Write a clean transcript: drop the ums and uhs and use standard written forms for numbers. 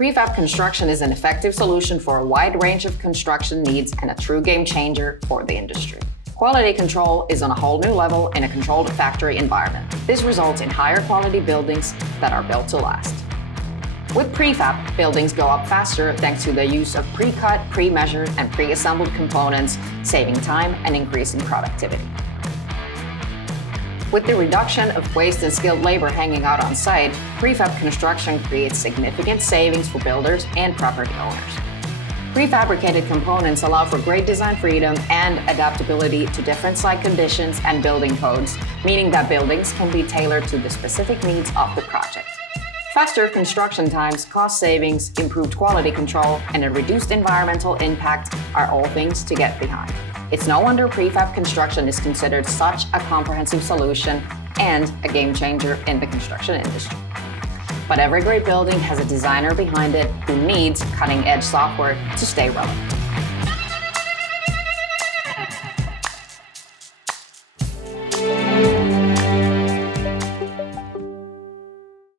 Prefab construction is an effective solution for a wide range of construction needs and a true game changer for the industry. Quality control is on a whole new level in a controlled factory environment. This results in higher quality buildings that are built to last. With prefab, buildings go up faster thanks to the use of pre-cut, pre-measured, and pre-assembled components, saving time and increasing productivity. With the reduction of waste and skilled labor hanging out on site, prefab construction creates significant savings for builders and property owners. Prefabricated components allow for great design freedom and adaptability to different site conditions and building codes, meaning that buildings can be tailored to the specific needs of the project. Faster construction times, cost savings, improved quality control, and a reduced environmental impact are all things to get behind. It's no wonder prefab construction is considered such a comprehensive solution and a game changer in the construction industry. But every great building has a designer behind it who needs cutting-edge software to stay relevant.